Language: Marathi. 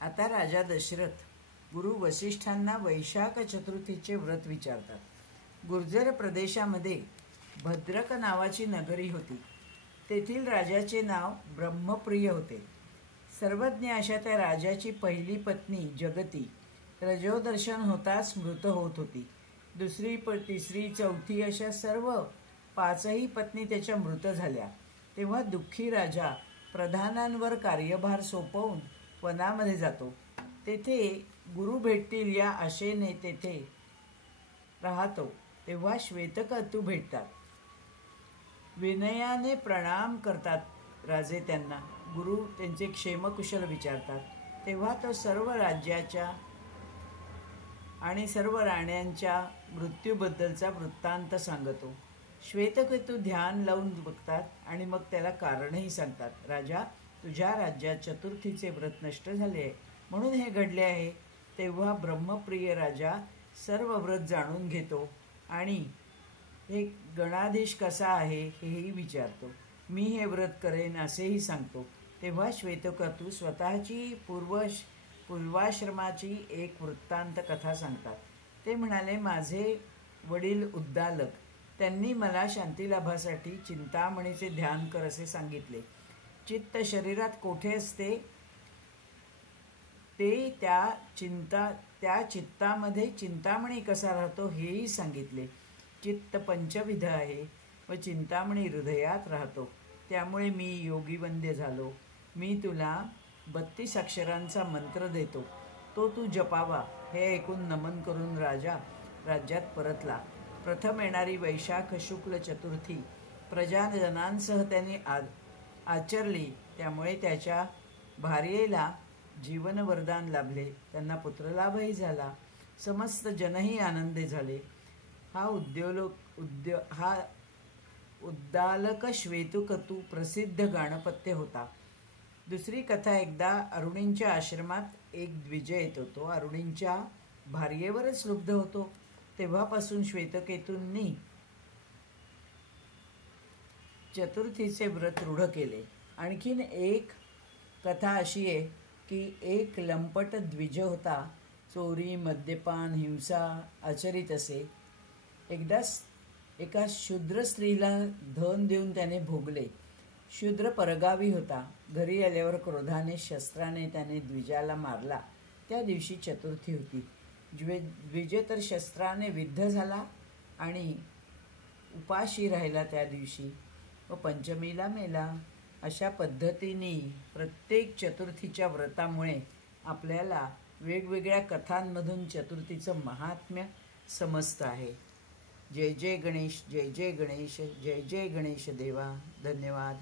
आता राजा दशरथ गुरु वसिष्ठांना वैशाख चतुर्थीचे व्रत विचारतात. गुर्जर प्रदेशामध्ये भद्रक नावाची नगरी होती. तेथील राजाचे नाव ब्रह्मप्रिय होते. सर्वज्ञ अशा त्या राजाची पहिली पत्नी जगती रजोदर्शन होताच मृत होत होती. दुसरी तिसरी चौथी अशा सर्व 5ही पत्नी त्याच्या मृत झाल्या. तेव्हा दुःखी राजा प्रधानांवर कार्यभार सोपवून वनामध्ये जातो. तेथे गुरु भेटतील या आशेने तेथे राहतो. तेव्हा श्वेतकेतू भेटतात. विनयाने प्रणाम करतात राजे त्यांना. गुरु त्यांचे क्षेमकुशल विचारतात. तेव्हा तो सर्व राज्याच्या आणि सर्व राण्यांच्या मृत्यूबद्दलचा वृत्तांत सांगतो. श्वेतकेतू ध्यान लावून बघतात आणि मग त्याला कारणही सांगतात. राजा, तुझ्या राज्यात चतुर्थीचे व्रत नष्ट झाले आहे म्हणून हे घडले आहे. तेव्हा ब्रह्मप्रिय राजा सर्व व्रत जाणून घेतो आणि हे गणाधीश कसा आहे हेही विचारतो. मी हे व्रत करेन असेही सांगतो. तेव्हा श्वेतकेतू स्वतःची पूर्वाश्रमाची एक वृत्तांत कथा सांगतात. ते म्हणाले, माझे वडील उद्दालक त्यांनी मला शांतिलाभासाठी चिंतामणीचे ध्यान कर असे सांगितले. चित्त शरीरात कोठे असते ते त्या चित्तामध्ये चिंतामणी कसा राहतो हेही सांगितले. चित्त पंचविध आहे व चिंतामणी हृदयात राहतो. त्यामुळे मी योगीवंद्य झालो. मी तुला 32 अक्षरांचा मंत्र देतो, तो तू जपावा. हे ऐकून नमन करून राजा राज्यात परतला. प्रथम येणारी वैशाख शुक्ल चतुर्थी प्रजाजनांसह त्याने आचरली. त्यामुळे त्याच्या भार्येला जीवनवरदान लाभले. त्यांना पुत्रलाभही झाला. समस्त जनही आनंदी झाले. हा उद्दालक श्वेतकेतू प्रसिद्ध गाणपत्य होता. दुसरी कथा, एकदा अरुणींच्या आश्रमात एक द्विज येतो. तो अरुणींच्या भार्येवरच लुब्ध होतो. तेव्हापासून श्वेतकेतूंनी चतुर्थीचे व्रत रूढ केले. आणखीन एक कथा अशी आहे की एक लंपट द्विज होता. चोरी, मद्यपान, हिंसा आचरित असे. एकदाच एका शूद्र स्त्रीला धन देऊन त्याने भोगले. शूद्र परगावी होता. घरी आल्यावर क्रोधाने शस्त्राने त्याने द्विजाला मारला. त्या दिवशी चतुर्थी होती. द्विज तर शस्त्राने विद्ध झाला आणि उपाशी राहिला त्या दिवशी व पंचमीला मेला. अशा पद्धतीने प्रत्येक चतुर्थीच्या व्रतामुळे आपल्याला वेगवेगळ्या कथांमधून चतुर्थीचं महात्म्य समजतं आहे. जय जय गणेश, जय जय गणेश, जय जय गणेश देवा. धन्यवाद.